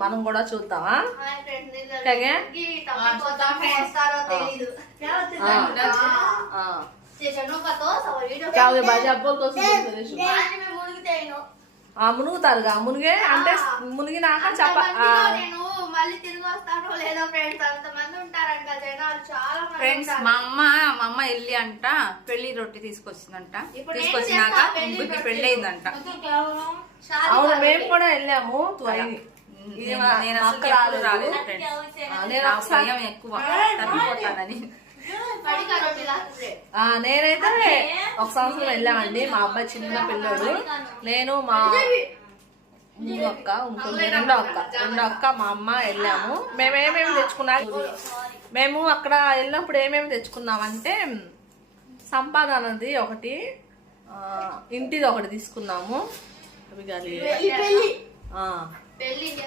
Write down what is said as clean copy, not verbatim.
మనం కూడా చూద్దామా? మునుగుతారుగా, మునిగే అంటే మునిగినాక చెప్ప మళ్ళీ తిరిగి వస్తానో లేదో ఫ్రెండ్స్, అంతమంది ఉంటారంట జనాలు చాలా. ఫ్రెండ్స్ మా అమ్మ వెళ్ళి అంట పెళ్లి రొట్టె తీసుకొచ్చిందంట, తీసుకొచ్చినాక ముగ్గురికి పెళ్లి అయిందంట. అవును, మేము కూడా వెళ్ళాము. నేను అసలు రాలేదు ఫ్రెండ్స్, భయం ఎక్కువ తప్పిపోతానని. నేనైతే ఒక సంవత్సరం వెళ్ళామండి. మా అబ్బాయి చిన్న పిల్లోడు, నేను మా రెండో అక్క మా అమ్మ వెళ్ళాము. మేమేమేమి తెచ్చుకున్నాం, మేము అక్కడ వెళ్ళినప్పుడు ఏమేమి తెచ్చుకున్నామంటే సంపాదనది ఒకటి, ఇంటిది ఒకటి తీసుకున్నాము.